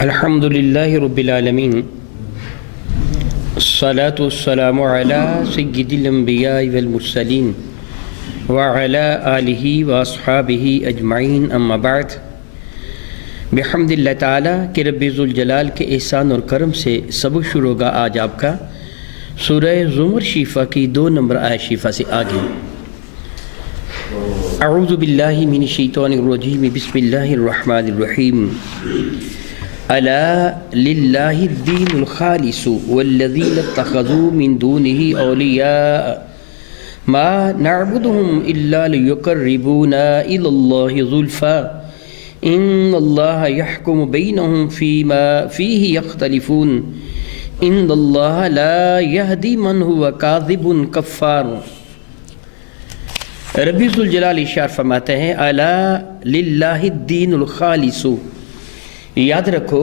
الحمدللہ رب العالمین الصلاة والسلام علی سید الانبیاء والمرسلین وعلی آلہ واصحابہ اجمعین اما بعد بحمد اللہ تعالیٰ کہ رب ذوالجلال کے احسان اور کرم سے سبق شروع ہوگا آج آپ کا سورہ زمر شیفہ کی 2 نمبر آیت شیفہ سے آگے۔ اعوذ باللہ من الشیطان الرجیم بسم اللہ الرحمن الرحیم۔ الا للہ الدین الخالص والذین اتخذوا من دونه اولیاء ما نعبدهم الا لیقربونا الی اللہ زلفا ان اللہ یحکم بینہم فیما فیہ یختلفون ان اللہ لا یہدی من هو کاذب کفار۔ ربی ذوالجلال ارشاد فرماتے ہیں الا للہ الدین الخالص، یاد رکھو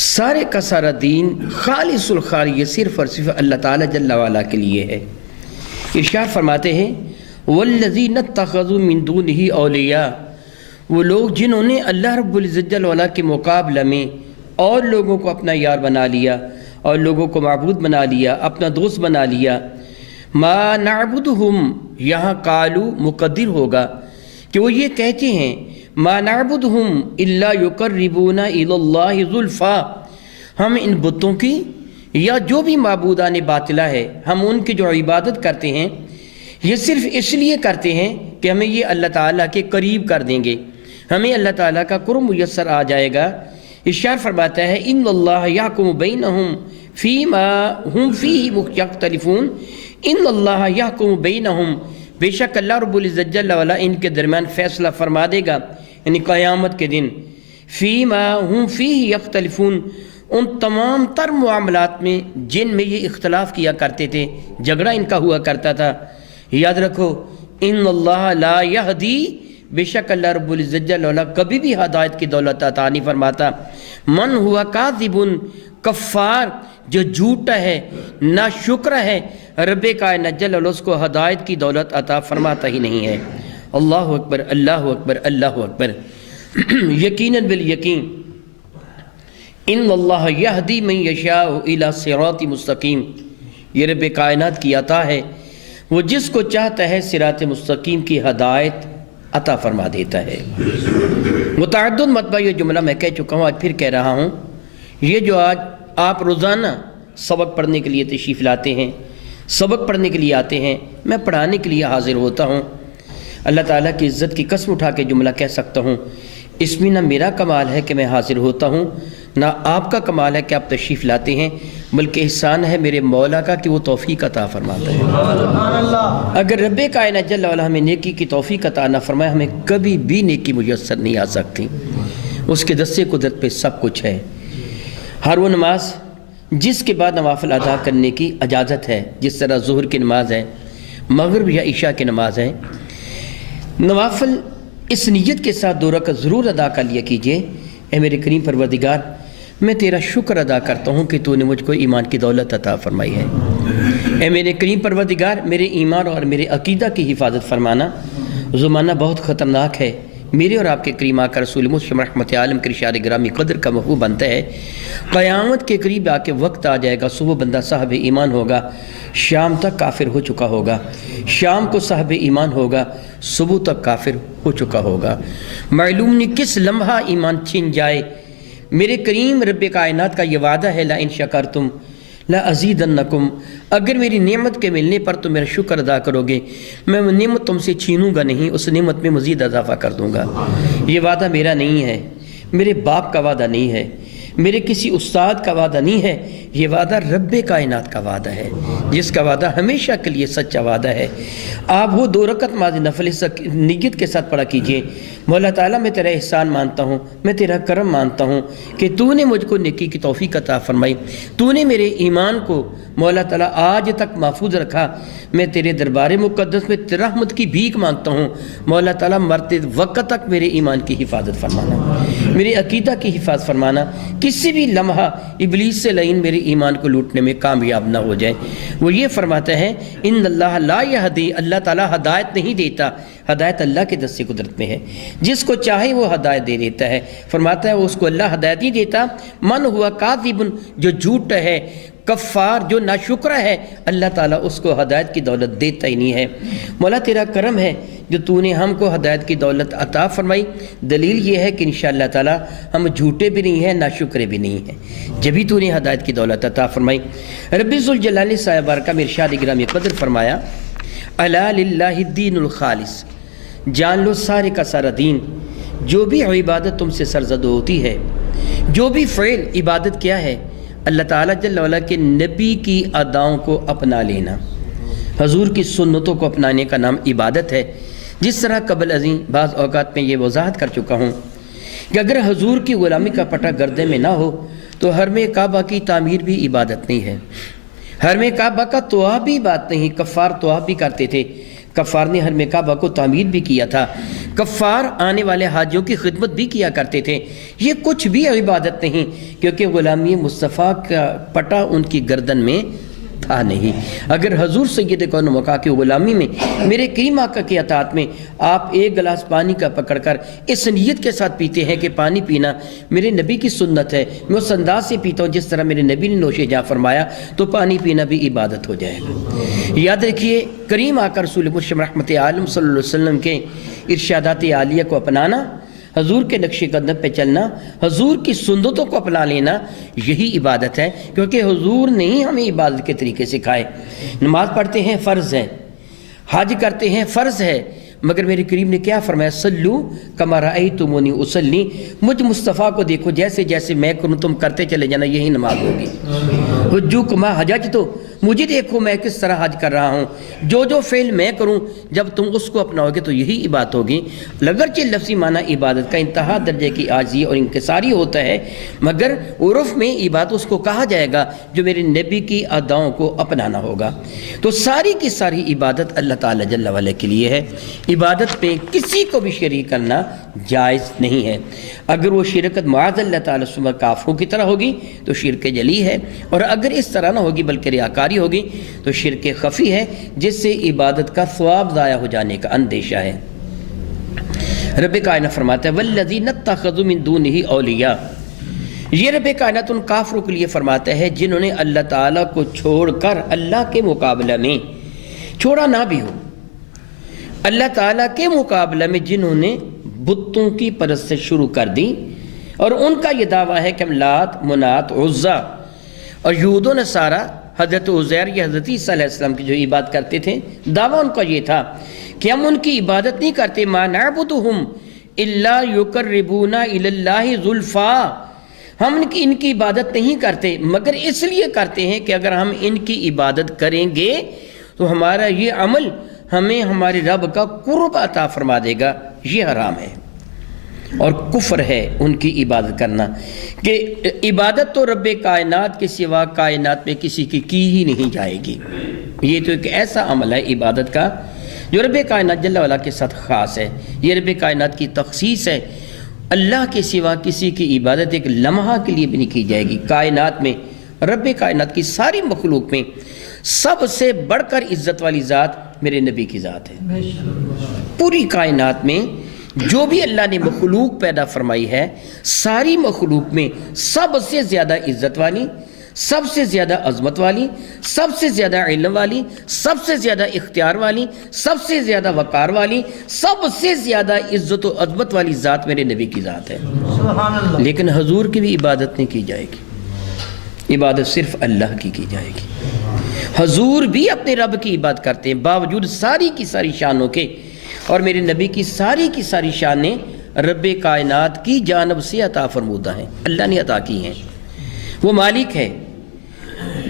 سارے کا سارا دین خالص الخالص صرف اور صرف اللہ تعالیٰ جل وعلا کے لیے ہے۔ ارشاد فرماتے ہیں والذین اتخذوا من دونہ اولیاء، وہ لوگ جنہوں نے اللہ رب العزت جل وعلا کے مقابلہ میں اور لوگوں کو اپنا یار بنا لیا اور لوگوں کو معبود بنا لیا، اپنا دوست بنا لیا۔ ما نعبدہم، یہاں قالو مقدر ہوگا کہ وہ یہ کہتے ہیں ما نعبدہم الا یقربونا الی اللہ زلفا، ہم ان بتوں کی یا جو بھی معبودان باطلہ ہے ہم ان کی جو عبادت کرتے ہیں یہ صرف اس لیے کرتے ہیں کہ ہمیں یہ اللہ تعالیٰ کے قریب کر دیں گے، ہمیں اللہ تعالیٰ کا قرب میسر آ جائے گا۔ ارشاد فرماتا ہے ان اللہ یحکم بینہم فیما ہم فیہ یختلفون ان اللہ یحکم بینہم، بے شک اللہ رب العزت جل وعلا ان کے درمیان فیصلہ فرما دے گا، یعنی قیامت کے دن۔ فیما ہم فیہ یختلفون، ان تمام تر معاملات میں جن میں یہ اختلاف کیا کرتے تھے، جھگڑا ان کا ہوا کرتا تھا۔ یاد رکھو ان اللہ لا یہدی، بے شک اللہ رب العزت جل وعلا کبھی بھی ہدایت کی دولت عطا نہیں فرماتا۔ من ہوا کاذب کفار، جو جھوٹا ہے نا شکر ہے، رب کائنات جل وعلا اس کو ہدایت کی دولت عطا فرماتا ہی نہیں ہے۔ اللہ اکبر اللہ اکبر اللہ اکبر۔ یقیناً بالیقین ان اللہ یہدی من یشاء الی صراط مستقیم، یہ رب کائنات کی عطا ہے، وہ جس کو چاہتا ہے صراط مستقیم کی ہدایت عطا فرما دیتا ہے۔ متعدد مرتبہ یہ جملہ میں کہہ چکا ہوں، آج پھر کہہ رہا ہوں، یہ جو آج آپ روزانہ سبق پڑھنے کے لیے تشریف لاتے ہیں، سبق پڑھنے کے لیے آتے ہیں، میں پڑھانے کے لیے حاضر ہوتا ہوں، اللہ تعالیٰ کی عزت کی قسم اٹھا کے جملہ کہہ سکتا ہوں، اس میں نہ میرا کمال ہے کہ میں حاضر ہوتا ہوں، نہ آپ کا کمال ہے کہ آپ تشریف لاتے ہیں، بلکہ احسان ہے میرے مولا کا کہ وہ توفیق عطا فرماتا ہے۔ اگر رب کائنات جل وعلا ہمیں نیکی کی توفیق عطا نہ فرمائے، ہمیں کبھی بھی نیکی میسر نہیں آ سکتی۔ اس کے دستے قدرت پہ سب کچھ ہے۔ ہر وہ نماز جس کے بعد نوافل ادا کرنے کی اجازت ہے، جس طرح ظہر کی نماز ہے، مغرب یا عشاء کی نماز ہے، نوافل اس نیت کے ساتھ 2 رکعت ضرور ادا کر لیا کیجئے، اے میرے کریم پروردگار میں تیرا شکر ادا کرتا ہوں کہ تو نے مجھ کو ایمان کی دولت عطا فرمائی ہے۔ اے میرے کریم پروردگار میرے ایمان اور میرے عقیدہ کی حفاظت فرمانا، زمانہ بہت خطرناک ہے، میرے اور آپ کے کریم آقا رسول مسلم رحمت عالم کے ارشاد گرامی قدر کا محبوب بنتا ہے۔ قیامت کے قریب آ کے وقت آ جائے گا، صبح بندہ صاحب ایمان ہوگا، شام تک کافر ہو چکا ہوگا، شام کو صاحب ایمان ہوگا، صبح تک کافر ہو چکا ہوگا۔ معلوم نہیں کس لمحہ ایمان چھن جائے۔ میرے کریم رب کائنات کا یہ وعدہ ہے لَإِن شَكَرْتُمْ لَأَزِيدَنَّكُمْ، اگر میری نعمت کے ملنے پر تم میرا شکر ادا کرو گے، میں وہ نعمت تم سے چھینوں گا نہیں، اس نعمت میں مزید اضافہ کر دوں گا۔ یہ وعدہ میرا نہیں ہے، میرے باپ کا وعدہ نہیں ہے، میرے کسی استاد کا وعدہ نہیں ہے، یہ وعدہ رب کائنات کا وعدہ ہے، جس کا وعدہ ہمیشہ کے لیے سچا وعدہ ہے۔ آپ وہ 2 رکعت نماز نفل نیت کے ساتھ پڑھا کیجئے، مولا تعالیٰ میں تیرا احسان مانتا ہوں، میں تیرا کرم مانتا ہوں کہ تو نے مجھ کو نیکی کی توفیق عطا فرمائی، تو نے میرے ایمان کو مولا تعالیٰ آج تک محفوظ رکھا، میں تیرے دربار مقدس میں تیرے رحمت کی بھیک مانگتا ہوں، مولا تعالیٰ مرتے وقت تک میرے ایمان کی حفاظت فرمانا۔ میرے عقیدہ کی حفاظت فرمانا، کسی بھی لمحہ ابلیس سے لعین میرے ایمان کو لوٹنے میں کامیاب نہ ہو جائے۔ وہ یہ فرماتا ہے ان اللہ لا یہدی، اللہ تعالیٰ ہدایت نہیں دیتا، ہدایت اللہ کے دست قدرت میں ہے، جس کو چاہے وہ ہدایت دے دیتا ہے۔ فرماتا ہے اس کو اللہ ہدایت نہیں دیتا، من ہوا کاذب، جو جھوٹ ہے، کفار، جو ناشکرہ ہے، اللہ تعالیٰ اس کو ہدایت کی دولت دیتا ہی نہیں ہے۔ مولا تیرا کرم ہے جو تو نے ہم کو ہدایت کی دولت عطا فرمائی، دلیل یہ ہے کہ انشاءاللہ تعالیٰ ہم جھوٹے بھی نہیں ہیں، ناشکرے بھی نہیں ہیں، جبھی تو نے ہدایت کی دولت عطا فرمائی۔ رب ذوالجلال صاحب بارکہ میں ارشاد گرامی قدر فرمایا الا للہ الدین الخالص، جان لو سارے کا سارا دین، جو بھی عبادت تم سے سرزد ہوتی ہے، جو بھی فعل عبادت کیا ہے، اللہ تعالیٰ جل وعلا کے نبی کی اداؤں کو اپنا لینا، حضور کی سنتوں کو اپنانے کا نام عبادت ہے۔ جس طرح قبل ازیں بعض اوقات میں یہ وضاحت کر چکا ہوں کہ اگر حضور کی غلامی کا پٹا گردے میں نہ ہو تو حرم کعبہ کی تعمیر بھی عبادت نہیں ہے، حرم کعبہ کا طواف بھی بات نہیں، کفار طواف بھی کرتے تھے، کفار نے حرم کعبہ کو تعمیر بھی کیا تھا، کفار آنے والے حاجیوں کی خدمت بھی کیا کرتے تھے، یہ کچھ بھی عبادت نہیں، کیونکہ غلامی مصطفیٰ کا پٹا ان کی گردن میں تھا نہیں۔ اگر حضور سید کون مکہ کی غلامی میں، میرے کریم آقا کی اطاعت میں آپ ایک گلاس پانی کا پکڑ کر اس نیت کے ساتھ پیتے ہیں کہ پانی پینا میرے نبی کی سنت ہے، میں اس انداز سے پیتا ہوں جس طرح میرے نبی نے نوش جاں فرمایا، تو پانی پینا بھی عبادت ہو جائے گا۔ یاد رکھیے کریم آقا رسول مرشد رحمت عالم صلی اللہ علیہ وسلم کے ارشادات عالیہ کو اپنانا، حضور کے نقش قدم پہ چلنا، حضور کی سنتوں کو اپنا لینا، یہی عبادت ہے، کیونکہ حضور نے ہی ہمیں عبادت کے طریقے سکھائے۔ نماز پڑھتے ہیں فرض ہے، حج کرتے ہیں فرض ہے، مگر میرے کریم نے کیا فرمایا سلو کما رأیتمونی اصلی، مجھ مصطفیٰ کو دیکھو جیسے جیسے میں کروں تم کرتے چلے جانا، یہی نماز ہوگی۔ حجو کما حججتو، مجھے دیکھو میں کس طرح حج کر رہا ہوں، جو جو فعل میں کروں جب تم اس کو اپناؤ گے تو یہی عبادت ہوگی۔ اگرچہ لفظی معنی عبادت کا انتہا درجے کی عاجزی اور انکساری ہوتا ہے، مگر عرف میں عبادت اس کو کہا جائے گا جو میرے نبی کی اداؤں کو اپنانا ہوگا۔ تو ساری کی ساری عبادت اللہ تعالیٰ جل وعلا کے لیے ہے، عبادت پہ کسی کو بھی شریک کرنا جائز نہیں ہے۔ اگر وہ شرکت معاذ اللہ تعالیٰ سے کافروں کی طرح ہوگی تو شرک جلی ہے، اور اگر اس طرح نہ ہوگی بلکہ ریاکاری ہوگی تو شرک خفی ہے، جس سے عبادت کا ثواب ضائع ہو جانے کا اندیشہ ہے۔ رب کائنات فرماتا ہے والذین اتخذوا من دونہ اولیاء، یہ رب کائنات ان کافروں کے لیے فرماتا ہے جنہوں نے اللہ تعالیٰ کو چھوڑ کر اللہ کے مقابلہ میں، چھوڑا نہ بھی ہو، اللہ تعالیٰ کے مقابلہ میں جنہوں نے بتوں کی پرست شروع کر دی، اور ان کا یہ دعویٰ ہے کہ ہم لات، منات، عزا، اور یہود و نصارہ حضرت عزیر یا حضرت عیسیٰ علیہ السلام کی جو عبادت کرتے تھے، دعویٰ ان کا یہ تھا کہ ہم ان کی عبادت نہیں کرتے، ما نعبدہم الا یقربونا الی اللہ زلفا، ہم ان کی عبادت نہیں کرتے مگر اس لیے کرتے ہیں کہ اگر ہم ان کی عبادت کریں گے تو ہمارا یہ عمل ہمیں ہمارے رب کا قرب عطا فرما دے گا۔ یہ حرام ہے اور کفر ہے ان کی عبادت کرنا، کہ عبادت تو رب کائنات کے سوا کائنات میں کسی کی ہی نہیں جائے گی۔ یہ تو ایک ایسا عمل ہے عبادت کا جو رب کائنات جل وعلا کے ساتھ خاص ہے، یہ رب کائنات کی تخصیص ہے۔ اللہ کے سوا کسی کی عبادت ایک لمحہ کے لیے بھی نہیں کی جائے گی۔ کائنات میں، رب کائنات کی ساری مخلوق میں سب سے بڑھ کر عزت والی ذات میرے نبی کی ذات ہے۔ پوری کائنات میں جو بھی اللہ نے مخلوق پیدا فرمائی ہے، ساری مخلوق میں سب سے زیادہ عزت والی، سب سے زیادہ عظمت والی، سب سے زیادہ علم والی، سب سے زیادہ اختیار والی، سب سے زیادہ وقار والی، سب سے زیادہ عزت و عظمت والی ذات میرے نبی کی ذات ہے۔ لیکن حضور کی بھی عبادت نہیں کی جائے گی، عبادت صرف اللہ کی جائے گی۔ حضور بھی اپنے رب کی عبادت کرتے ہیں باوجود ساری کی ساری شانوں کے، اور میرے نبی کی ساری شانیں رب کائنات کی جانب سے عطا فرمودہ ہیں، اللہ نے عطا کی ہیں، وہ مالک ہے۔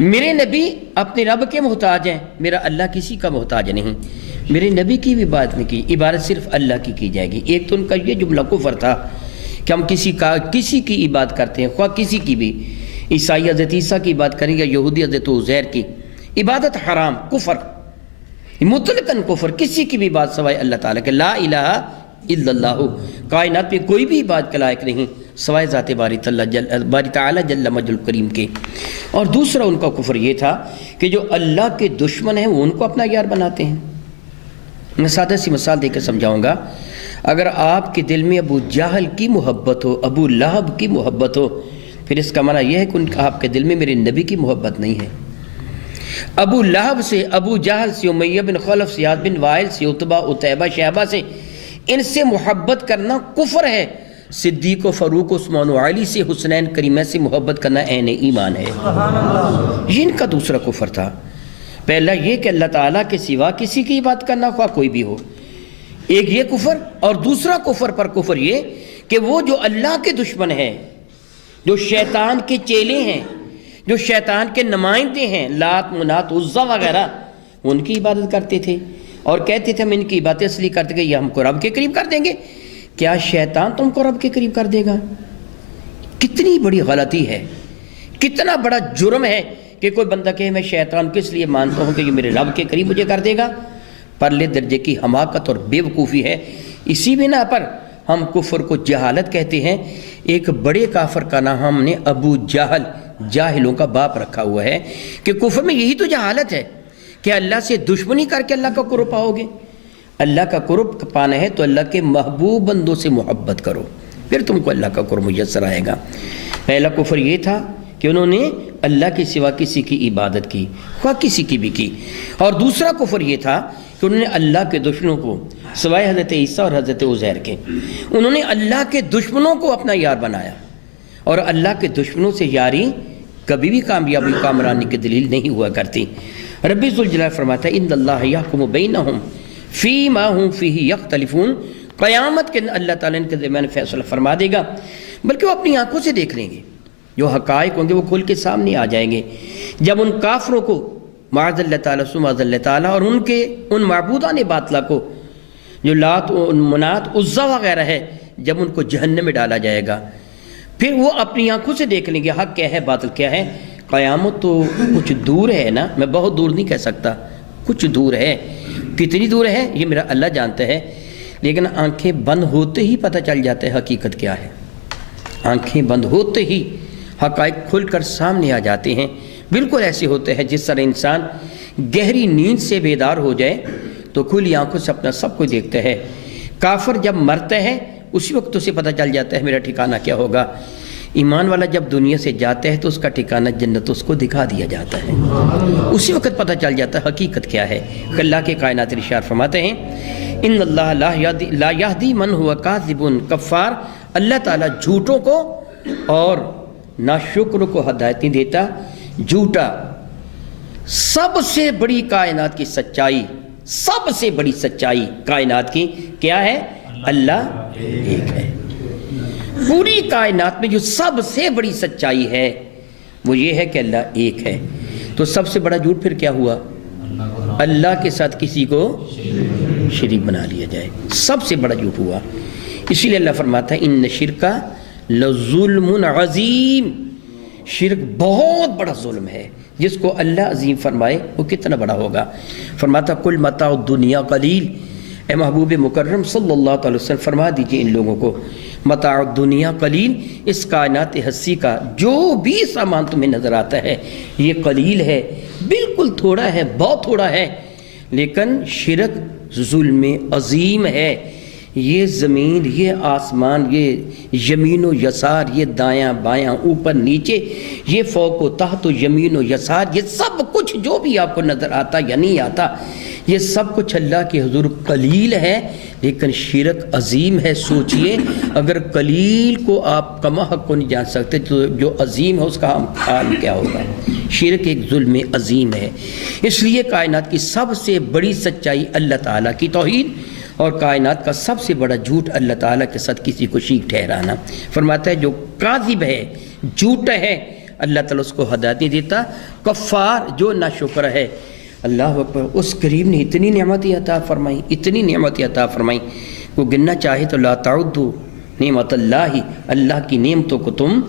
میرے نبی اپنے رب کے محتاج ہیں، میرا اللہ کسی کا محتاج نہیں۔ میرے نبی کی بھی عبادت نہیں کی، عبادت صرف اللہ کی جائے گی۔ ایک تو ان کا یہ جملہ کفر تھا کہ ہم کسی کی عبادت کرتے ہیں، خواہ کسی کی بھی، عیسائی حضرت عیسیٰ کی عبادت کریں گے، یہودی حضرت عزیر کی عبادت حرام، کفر، مطلقاً کفر، کسی کی بھی بات سوائے اللہ تعالیٰ کہ لا الہ الا اللہ، کائنات میں کوئی بھی عبادت کے لائق نہیں سوائے ذات باری تعالیٰ جل مجد الکریم کے۔ اور دوسرا ان کا کفر یہ تھا کہ جو اللہ کے دشمن ہیں وہ ان کو اپنا یار بناتے ہیں۔ میں سادہ سی مثال دے کر سمجھاؤں گا۔ اگر آپ کے دل میں ابو جہل کی محبت ہو، ابو لہب کی محبت ہو، پھر اس کا معنی یہ ہے کہ آپ کے دل میں میرے نبی کی محبت نہیں ہے۔ ابو لہب سے، ابو جہل سے، امیہ بن خلف سے، عاد بن وائل سے، عتبہ، عتیبہ، شیبہ سے، ان سے محبت کرنا کفر ہے۔ صدیق و فاروق، عثمان و علی سے، حسنین کریمہ سے محبت کرنا عین ایمان ہے۔ یہ ان کا دوسرا کفر تھا۔ پہلا یہ کہ اللہ تعالیٰ کے سوا کسی کی عبادت کرنا، خواہ کوئی بھی ہو، ایک یہ کفر، اور دوسرا کفر پر کفر یہ کہ وہ جو اللہ کے دشمن ہیں، جو شیطان کے چیلے ہیں، جو شیطان کے نمائندے ہیں، لات، منات، عزا وغیرہ، ان کی عبادت کرتے تھے اور کہتے تھے ہم ان کی عبادت اس لیے کرتے کہ یہ ہم کو رب کے قریب کر دیں گے۔ کیا شیطان تم کو رب کے قریب کر دے گا؟ کتنی بڑی غلطی ہے، کتنا بڑا جرم ہے کہ کوئی بندہ کہے میں شیطان کس لیے مانتا ہوں کہ یہ میرے رب کے قریب مجھے کر دے گا۔ پرلے درجے کی حماقت اور بے وقوفی ہے۔ اسی بنا پر ہم کفر کو جہالت کہتے ہیں۔ ایک بڑے کافر کا نام ہم نے ابو جہل، جاہلوں کا باپ رکھا ہوا ہے، کہ کفر میں یہی تو جہالت ہے کہ اللہ سے دشمنی کر کے اللہ کا قرب پاؤ گے۔ اللہ کا قرب پانا ہے تو اللہ کے محبوب بندوں سے محبت کرو، پھر تم کو اللہ کا قرب میسر آئے گا۔ پہلا کفر یہ تھا کہ انہوں نے اللہ کے سوا کسی کی عبادت کی، خواہ کسی کی بھی کی۔ اور دوسرا کفر یہ تھا کہ انہوں نے اللہ کے دشمنوں کو، سوائے حضرت عیسیٰ اور حضرت عزیر کے، انہوں نے اللہ کے دشمنوں کو اپنا یار بنایا۔ اور اللہ کے دشمنوں سے یاری کبھی بھی کامیابی کامرانی کی دلیل نہیں ہوا کرتی۔ رب ذوالجلال فرماتا ہے ان اللہ یحکم بینہم فیما ہم فیہ یختلفون، قیامت کے اللہ تعالیٰ ان کے درمیان فیصلہ فرما دے گا، بلکہ وہ اپنی آنکھوں سے دیکھ لیں گے۔ جو حقائق ہوں گے وہ کھل کے سامنے آ جائیں گے۔ جب ان کافروں کو معاذ اللہ تعالیٰ معاذ اللہ تعالیٰ اور ان معبودان باطلہ کو جو لات و منات عزا وغیرہ ہے، جب ان کو جہنم میں ڈالا جائے گا، پھر وہ اپنی آنکھوں سے دیکھ لیں گے حق کیا ہے باطل کیا ہے۔ قیامت تو کچھ دور ہے نا، میں بہت دور نہیں کہہ سکتا، کچھ دور ہے۔ کتنی دور ہے یہ میرا اللہ جانتا ہے، لیکن آنکھیں بند ہوتے ہی پتہ چل جاتا ہے حقیقت کیا ہے۔ آنکھیں بند ہوتے ہی حقائق کھل کر سامنے آ جاتے ہیں۔ بالکل ایسے ہوتے ہیں جس طرح انسان گہری نیند سے بیدار ہو جائے تو کھلی آنکھوں سے اپنا سب کچھ دیکھتا ہے۔ کافر جب مرتا ہے اسی وقت اسے پتہ چل جاتا ہے میرا ٹھکانہ کیا ہوگا۔ ایمان والا جب دنیا سے جاتا ہے تو اس کا ٹھکانہ جنت اس کو دکھا دیا جاتا ہے، اسی وقت پتہ چل جاتا ہے حقیقت کیا ہے۔ اللہ کے کائنات ارشاد فرماتے ہیں ان اللہ لا یہدی من ہوا کاذب کفار، اللہ تعالیٰ جھوٹوں کو اور ناشکروں کو ہدایت نہیں دیتا۔ جھوٹا سب سے بڑی کائنات کی سچائی، سب سے بڑی سچائی کائنات کی کیا ہے؟ اللہ ایک ہے۔ پوری کائنات میں جو سب سے بڑی سچائی ہے وہ یہ ہے کہ اللہ ایک ہے۔ تو سب سے بڑا جھوٹ پھر کیا ہوا؟ اللہ کے ساتھ کسی کو شریک بنا لیا جائے، سب سے بڑا جھوٹ ہوا۔ اسی لیے اللہ فرماتا ہے ان شرک لظلم عظیم، شرک بہت بڑا ظلم ہے۔ جس کو اللہ عظیم فرمائے وہ کتنا بڑا ہوگا۔ فرماتا کل متاع الدنیا قلیل، اے محبوب مکرم صلی اللہ علیہ وسلم فرما دیجئے ان لوگوں کو متاع الدنیا قلیل، اس کائنات ہستی کا جو بھی سامان تمہیں نظر آتا ہے یہ قلیل ہے، بالکل تھوڑا ہے، بہت تھوڑا ہے، لیکن شرک ظلم عظیم ہے۔ یہ زمین، یہ آسمان، یہ یمین و یسار، یہ دایاں بایاں، اوپر نیچے، یہ فوق و تحت و یمین و یسار، یہ سب کچھ جو بھی آپ کو نظر آتا یا نہیں آتا، یہ سب کچھ اللہ کے حضور قلیل ہے، لیکن شرک عظیم ہے۔ سوچئے اگر قلیل کو آپ کما حق کو نہیں جان سکتے تو جو عظیم ہے اس کا حال کیا ہوگا۔ شرک ایک ظلم عظیم ہے۔ اس لیے کائنات کی سب سے بڑی سچائی اللہ تعالیٰ کی توحید، اور کائنات کا سب سے بڑا جھوٹ اللہ تعالیٰ کے ساتھ کسی کو شریک ٹھہرانا۔ فرماتا ہے جو کاذب ہے، جھوٹا ہے، اللہ تعالیٰ اس کو ہدایت نہیں دیتا۔ کفار جو ناشکر ہے، اللہ اکبر، اس کریم نے اتنی نعمتیں عطا فرمائی، اتنی نعمتیں عطا فرمائی، کو گننا چاہے تو لا تعدوا نعمت اللہ، اللہ کی نعمتوں کو تم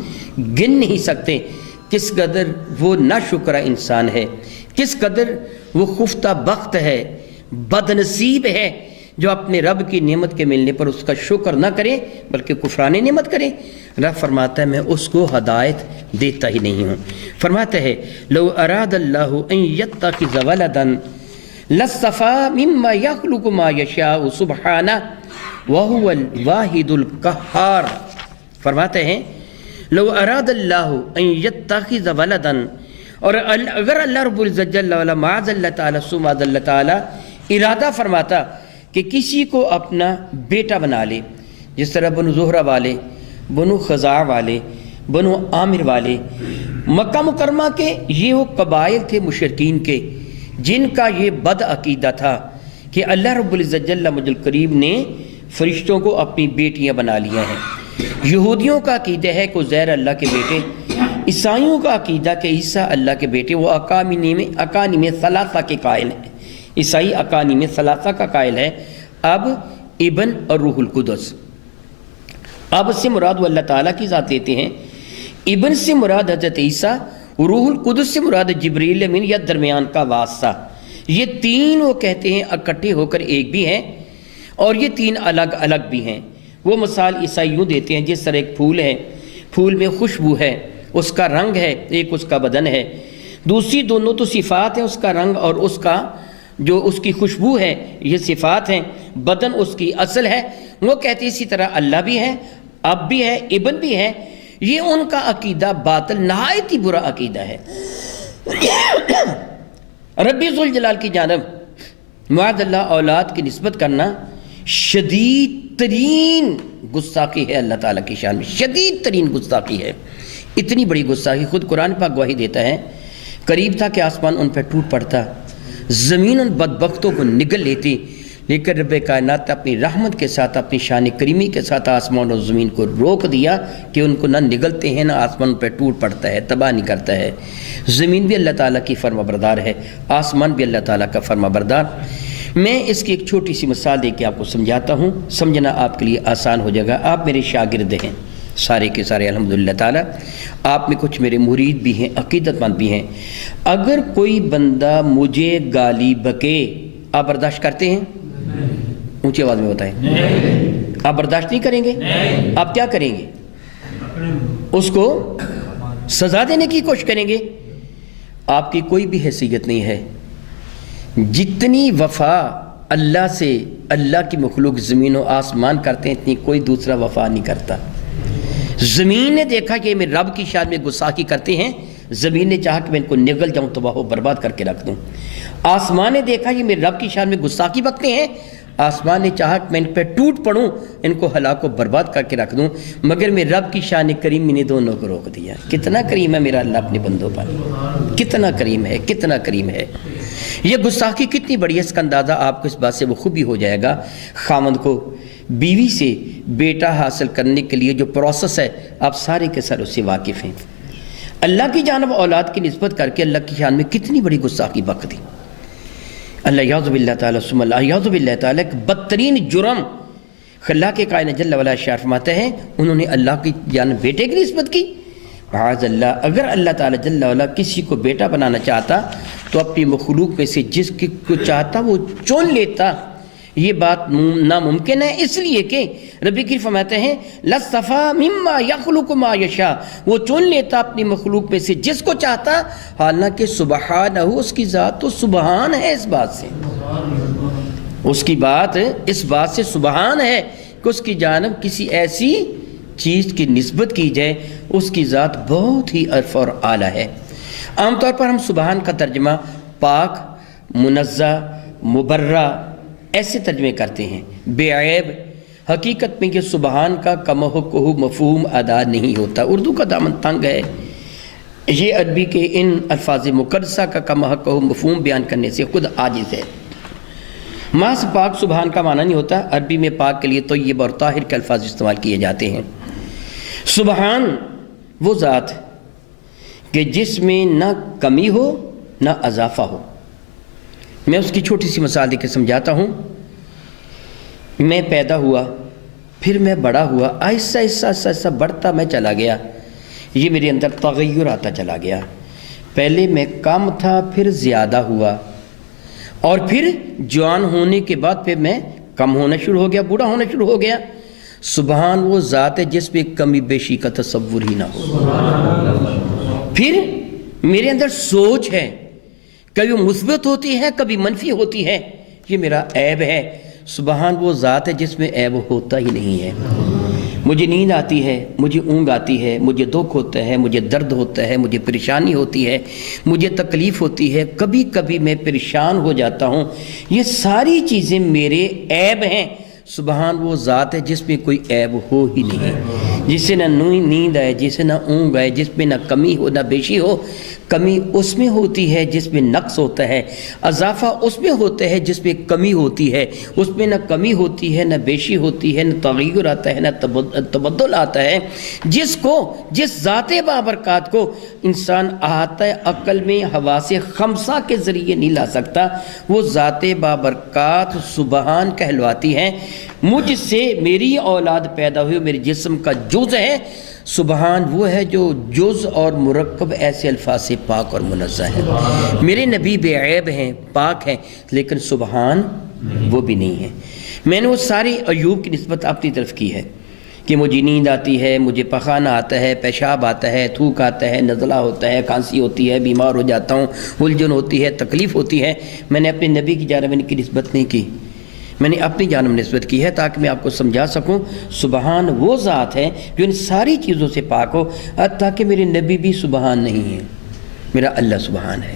گن نہیں سکتے۔ کس قدر وہ ناشکرہ انسان ہے، کس قدر وہ خفتہ بخت ہے، بد نصیب ہے جو اپنے رب کی نعمت کے ملنے پر اس کا شکر نہ کرے بلکہ کفران نعمت کرے، رب فرماتا ہے میں اس کو ہدایت دیتا ہی نہیں ہوں۔ فرماتا ہے لو اراد اللہ ان یتخذ ولدا لاصطفى مما يخلق ما يشاء سبحانہ وهو الواحد القہار۔ فرماتے ہیں لو اراد اللہ ان یتخذ ولدا، اور اگر اللہ رب العزت جل وعلا معاذ اللہ تعالیٰ معاذ اللہ تعالیٰ ارادہ فرماتا کہ کسی کو اپنا بیٹا بنا لے، جس طرح بنو زہرہ والے، بنو خزاع والے، بنو عامر والے، مکہ مکرمہ کے یہ وہ قبائل تھے مشرکین کے جن کا یہ بد عقیدہ تھا کہ اللہ رب العزت جل مجل کریم نے فرشتوں کو اپنی بیٹیاں بنا لیا ہیں۔ یہودیوں کا عقیدہ ہے کہ عزیر اللہ کے بیٹے، عیسائیوں کا عقیدہ کہ عیسیٰ اللہ کے بیٹے، وہ اقانیم ثلاثہ کے قائل ہیں۔ عیسائی اقانیم ثلاثہ کا قائل ہے، اب ابن اور روح القدس۔ اب سے مراد وہ اللہ تعالیٰ کی ذات لیتے ہیں، ابن سے مراد حضرت عیسیٰ، روح القدس سے مراد جبریل امین یا درمیان کا واسطہ۔ یہ تین وہ کہتے ہیں اکٹھے ہو کر ایک بھی ہیں، اور یہ تین الگ الگ بھی ہیں۔ وہ مثال عیسائی یوں دیتے ہیں جس طرح ایک پھول ہے، پھول میں خوشبو ہے، اس کا رنگ ہے، ایک اس کا بدن ہے، دوسری دونوں تو صفات ہیں، اس کا رنگ اور اس کا جو اس کی خوشبو ہے یہ صفات ہیں، بدن اس کی اصل ہے۔ وہ کہتے ہیں اسی طرح اللہ بھی ہے، اب بھی ہے، ابن بھی ہے۔ یہ ان کا عقیدہ باطل نہایت ہی برا عقیدہ ہے۔ ربی ذوالجلال کی جانب معاذ اللہ اولاد کی نسبت کرنا شدید ترین گستاخی ہے، اللہ تعالیٰ کی شان میں شدید ترین گستاخی ہے۔ اتنی بڑی گستاخی خود قرآن پاک گواہی دیتا ہے، قریب تھا کہ آسمان ان پہ ٹوٹ پڑتا، زمین ان بدبختوں کو نگل لیتی، لیکن رب کائنات اپنی رحمت کے ساتھ، اپنی شان کریمی کے ساتھ آسمان اور زمین کو روک دیا کہ ان کو نہ نگلتے ہیں، نہ آسمان پہ ٹوٹ پڑتا ہے، تباہ نہیں کرتا ہے۔ زمین بھی اللہ تعالیٰ کی فرما بردار ہے، آسمان بھی اللہ تعالیٰ کا فرما بردار۔ میں اس کی ایک چھوٹی سی مثال دے کے آپ کو سمجھاتا ہوں، سمجھنا آپ کے لیے آسان ہو جائے گا۔ آپ میرے شاگرد ہیں سارے کے سارے الحمدللہ تعالیٰ، آپ میں کچھ میرے مرید بھی ہیں، عقیدت مند بھی ہیں۔ اگر کوئی بندہ مجھے گالی بکے، آپ برداشت کرتے ہیں؟ اونچی آواز میں بتائیں۔ آپ برداشت نہیں کریں گے؟ آپ کیا کریں گے؟ اس کو سزا دینے کی کوشش کریں گے۔ آپ کی کوئی بھی حیثیت نہیں ہے۔ جتنی وفا اللہ سے اللہ کی مخلوق زمین و آسمان کرتے ہیں اتنی کوئی دوسرا وفا نہیں کرتا۔ زمین نے دیکھا کہ میں رب کی شان میں گستاخی کرتے ہیں، زمین نے چاہا کہ میں ان کو نگل جاؤں، تباہ و برباد کر کے رکھ دوں۔ آسمان نے دیکھا کہ میں رب کی شان میں گستاخی بکتے ہیں، آسمان نے چاہا کہ میں ان پہ ٹوٹ پڑوں، ان کو ہلاک و برباد کر کے رکھ دوں، مگر میں رب کی شان کریم نے دونوں کو روک دیا۔ کتنا کریم ہے میرا اللہ اپنے بندوں پر، کتنا کریم ہے، کتنا کریم ہے۔ یہ گستاخی کتنی بڑی ہے، اس کا اندازہ آپ کو اس بات سے بخوبی ہو جائے گا۔ خاوند کو بیوی سے بیٹا حاصل کرنے کے لیے جو پروسیس ہے، آپ سارے کے سارے اس سے واقف ہیں۔ اللہ کی جانب اولاد کی نسبت کر کے اللہ کی شان میں کتنی بڑی گستاخی بک دی۔ اللہ یعوذ باللہ تعالیٰ ثم اللہ یعوذ باللہ تعالیٰ ایک بدترین جرم اللہ کے کائنات جل وعلا ارشاد فرماتے ہیں، انہوں نے اللہ کی جانب بیٹے کی نسبت کی۔ معاذ اللہ، اگر اللہ تعالیٰ جل وعلا کسی کو بیٹا بنانا چاہتا تو اپنی مخلوق میں سے جس کو چاہتا وہ چن لیتا۔ یہ بات ناممکن ہے، اس لیے کہ ربی کی فرماتے ہیں لَصَّفَى مِمَّا يَخْلُقُ مَا يَشَاءُ، وہ چن لیتا اپنی مخلوق میں سے جس کو چاہتا، حالانکہ سبحانہ، اس کی ذات تو سبحان ہے اس بات سے، اس کی بات اس بات سے سبحان ہے کہ اس کی جانب کسی ایسی چیز کی نسبت کی جائے، اس کی ذات بہت ہی عرف اور اعلیٰ ہے۔ عام طور پر ہم سبحان کا ترجمہ پاک، منزہ، مبرہ ایسے ترجمے کرتے ہیں، بے عیب۔ حقیقت میں یہ سبحان کا کمحق مفہوم ادا نہیں ہوتا۔ اردو کا دامن تنگ ہے، یہ عربی کے ان الفاظ مقدسہ کا کمحق مفہوم بیان کرنے سے خود عاجز ہے۔ محض پاک سبحان کا معنی نہیں ہوتا، عربی میں پاک کے لیے طیب اور طاہر کے الفاظ استعمال کیے جاتے ہیں۔ سبحان وہ ذات کہ جس میں نہ کمی ہو نہ اضافہ ہو۔ میں اس کی چھوٹی سی مثال دے کے سمجھاتا ہوں۔ میں پیدا ہوا، پھر میں بڑا ہوا، آہستہ آہستہ آہستہ آہستہ بڑھتا میں چلا گیا، یہ میرے اندر تغیر آتا چلا گیا۔ پہلے میں کم تھا، پھر زیادہ ہوا، اور پھر جوان ہونے کے بعد پھر میں کم ہونا شروع ہو گیا، بوڑھا ہونا شروع ہو گیا۔ سبحان وہ ذات ہے جس میں کمی بیشی کا تصور ہی نہ ہو۔ پھر میرے اندر سوچ ہے، کبھی مثبت ہوتی ہے کبھی منفی ہوتی ہے، یہ میرا عیب ہے۔ سبحان وہ ذات ہے جس میں عیب ہوتا ہی نہیں ہے۔ مجھے نیند آتی ہے، مجھے اونگ آتی ہے، مجھے دکھ ہوتا ہے، مجھے درد ہوتا ہے، مجھے پریشانی ہوتی ہے، مجھے تکلیف ہوتی ہے، کبھی کبھی میں پریشان ہو جاتا ہوں، یہ ساری چیزیں میرے عیب ہیں۔ سبحان وہ ذات ہے جس میں کوئی عیب ہو ہی نہیں، جس سے نہ نیند آئے، جس سے نہ اونگ آئے، جس میں نہ کمی ہو نہ بیشی ہو۔ کمی اس میں ہوتی ہے جس میں نقص ہوتا ہے، اضافہ اس میں ہوتا ہے جس میں کمی ہوتی ہے، اس میں نہ کمی ہوتی ہے نہ بیشی ہوتی ہے، نہ تغیر آتا ہے نہ تبدل آتا ہے۔ جس ذات بابرکات کو انسان احاطہ عقل میں حواس خمسہ کے ذریعے نہیں لا سکتا، وہ ذات بابرکات سبحان کہلواتی ہے۔ مجھ سے میری اولاد پیدا ہوئی، میرے جسم کا جز ہے۔ سبحان وہ ہے جو جز اور مرکب ایسے الفاظ سے پاک اور منزہ ہے۔ میرے نبی بے عیب ہیں، پاک ہیں، لیکن سبحان وہ بھی نہیں ہے۔ میں نے وہ ساری ایوب کی نسبت اپنی طرف کی ہے کہ مجھے نیند آتی ہے، مجھے پخانہ آتا ہے، پیشاب آتا ہے، تھوک آتا ہے، نزلہ ہوتا ہے، کھانسی ہوتی ہے، بیمار ہو جاتا ہوں، الجھن ہوتی ہے، تکلیف ہوتی ہے۔ میں نے اپنے نبی کی جانب ان کی نسبت نہیں کی، میں نے اپنی جانب نسبت کی ہے تاکہ میں آپ کو سمجھا سکوں۔ سبحان وہ ذات ہے جو ان ساری چیزوں سے پاک ہو، تاکہ میرے نبی بھی سبحان نہیں ہے، میرا اللہ سبحان ہے۔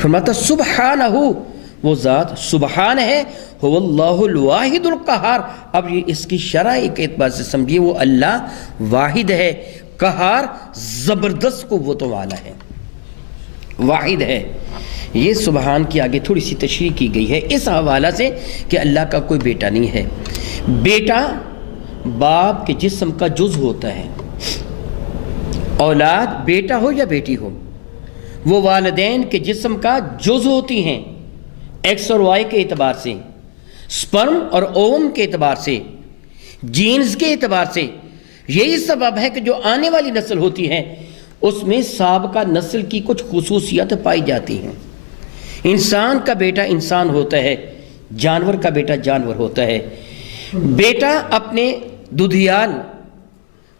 فرماتا سبحانہ وہ ذات سبحان ہے، هو اللہ الواحد القہار۔ اب یہ اس کی شرح ایک اعتبار سے سمجھیے، وہ اللہ واحد ہے، قہار زبردست قوتوں والا ہے، واحد ہے۔ یہ سبحان کی آگے تھوڑی سی تشریح کی گئی ہے اس حوالہ سے کہ اللہ کا کوئی بیٹا نہیں ہے۔ بیٹا باپ کے جسم کا جز ہوتا ہے، اولاد بیٹا ہو یا بیٹی ہو وہ والدین کے جسم کا جز ہوتی ہیں، ایکس اور وائی کے اعتبار سے، سپرم اور اوم کے اعتبار سے، جینز کے اعتبار سے۔ یہی سبب ہے کہ جو آنے والی نسل ہوتی ہے اس میں سابقہ نسل کی کچھ خصوصیات پائی جاتی ہیں۔ انسان کا بیٹا انسان ہوتا ہے، جانور کا بیٹا جانور ہوتا ہے۔ بیٹا اپنے دودھیال،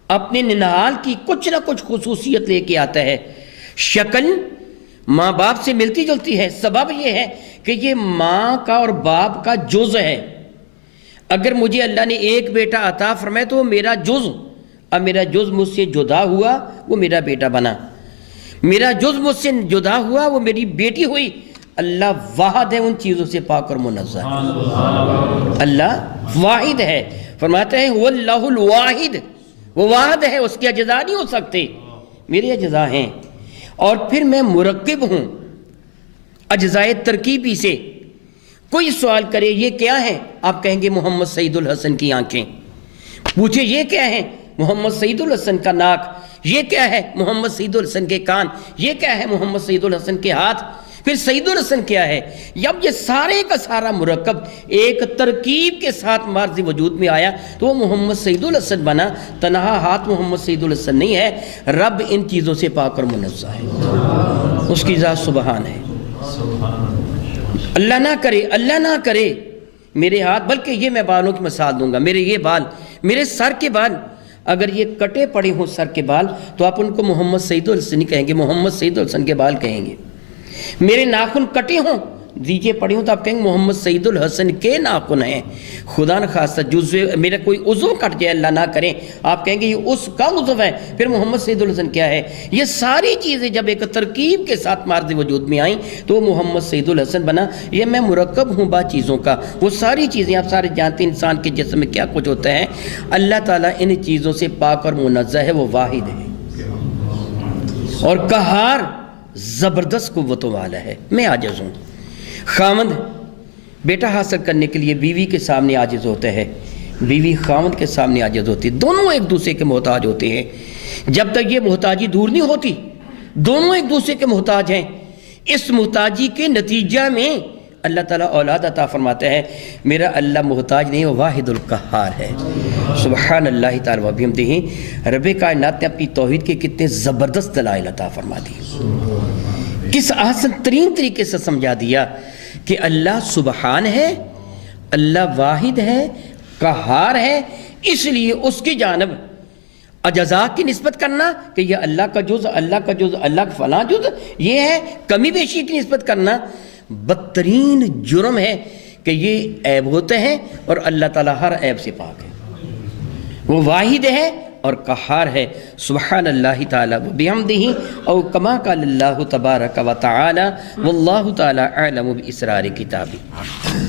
اپنے ننہال کی کچھ نہ کچھ خصوصیت لے کے آتا ہے۔ شکل ماں باپ سے ملتی جلتی ہے، سبب یہ ہے کہ یہ ماں کا اور باپ کا جز ہے۔ اگر مجھے اللہ نے ایک بیٹا عطا فرمائے تو وہ میرا جز، اب میرا جز مجھ سے جدا ہوا وہ میرا بیٹا بنا، میرا جز مجھ سے جدا ہوا وہ میری بیٹی ہوئی۔ اللہ واحد ہے، ان چیزوں سے پاک اور منزہ ہے۔ اللہ واحد ہے، فرماتا ہے وہ اللہ الواحد، وہ واحد ہے، اس کے اجزاء نہیں ہو سکتے، میرے اجزاء ہیں۔ اور پھر میں مرکب ہوں اجزائے ترکیبی سے۔ کوئی سوال کرے یہ کیا ہے، آپ کہیں گے محمد سعید الحسن کی آنکھیں۔ پوچھے یہ کیا ہے، محمد سعید الحسن کا ناک۔ یہ کیا ہے، محمد سعید الحسن کے کان۔ یہ کیا ہے، محمد سعید الحسن کے ہاتھ۔ پھر سعید الحسن کیا ہے؟ جب یہ سارے کا سارا مرکب ایک ترکیب کے ساتھ مارز وجود میں آیا تو وہ محمد سعید الحسن بنا۔ تنہا ہاتھ محمد سعید الحسن نہیں ہے، رب ان چیزوں سے پاک اور منزہ ہے، اس کی ذات سبحان ہے۔ اللہ نہ کرے میرے ہاتھ، بلکہ یہ میں بالوں کی مثال دوں گا، میرے یہ بال، میرے سر کے بال اگر یہ کٹے پڑے ہوں سر کے بال تو آپ ان کو محمد سعید الحسن نہیں کہیں گے، محمد سعید الحسن کے بال کہیں گے۔ میرے ناخن کٹے ہوں، دیجے پڑے ہوں تو آپ کہیں گے محمد سعید الحسن کے ناخن ہیں۔ خدا نخواستہ جزو میرا کوئی عضو کٹ جائے، اللہ نہ کریں، آپ کہیں گے یہ اس کا عضو ہے، پھر محمد سعید الحسن کیا ہے؟ یہ ساری چیزیں جب ایک ترکیب کے ساتھ مارز وجود میں آئیں تو وہ محمد سعید الحسن بنا۔ یہ میں مرکب ہوں با چیزوں کا، وہ ساری چیزیں آپ سارے جانتے ہیں انسان کے جسم میں کیا کچھ ہوتا ہے۔ اللہ تعالیٰ ان چیزوں سے پاک اور منزہ ہے، وہ واحد ہے اور قہار زبردست قوتوں والا ہے۔ میں عاجز ہوں۔ خاوند بیٹا حاصل کرنے کے لیے بیوی کے سامنے عاجز ہوتا ہے، بیوی خاوند کے سامنے عاجز ہوتی ہے، دونوں ایک دوسرے کے محتاج ہوتے ہیں۔ جب تک یہ محتاجی دور نہیں ہوتی دونوں ایک دوسرے کے محتاج ہیں۔ اس محتاجی کے نتیجہ میں اللہ تعالیٰ اولاد عطا فرماتا ہے۔ میرا اللہ محتاج نہیں، وہ واحد القہار ہے۔ سبحان اللہ تعالیٰ و بحمدہ۔ رب کائنات نے اپنی توحید کے کتنے زبردست دلائل عطا فرما دی، کس آسان ترین طریقے سے سمجھا دیا کہ اللہ سبحان ہے، اللہ واحد ہے، قہار ہے، اس لیے اس کی جانب اجزا کی نسبت کرنا کہ یہ اللہ کا جز، اللہ کا جز، اللہ کا فلاں جز، یہ ہے کمی بیشی کی نسبت کرنا بدترین جرم ہے کہ یہ عیب ہوتے ہیں، اور اللہ تعالیٰ ہر عیب سے پاک ہے، وہ واحد ہے اور قہار ہے. سبحان اللہ تعالی و بحمدہ، او کما قال اللہ تبارک و تعالی، واللہ تعالی اعلم باسرار کتابہ.